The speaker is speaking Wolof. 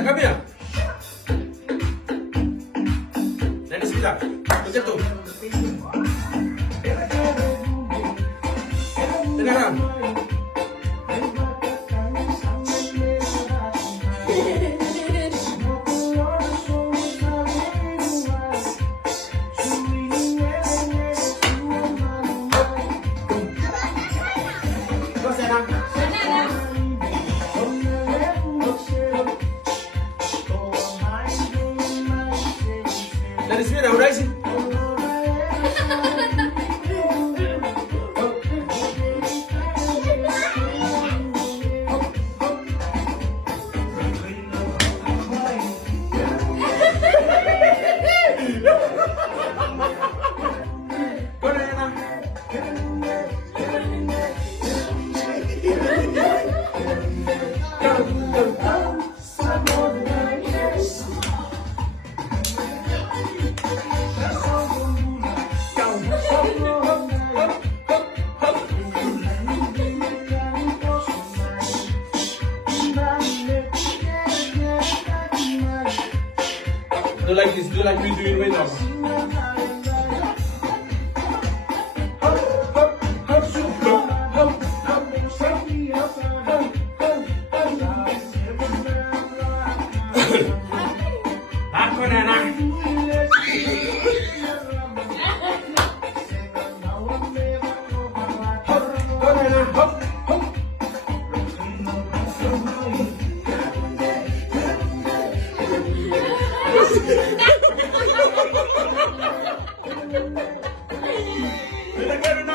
Come here. Dennis, bila. Macam tu. Sekarang. Kau senang. Dari sini dah udah sih. Do like this, do like we doing right now. Aku nana. Hahaha.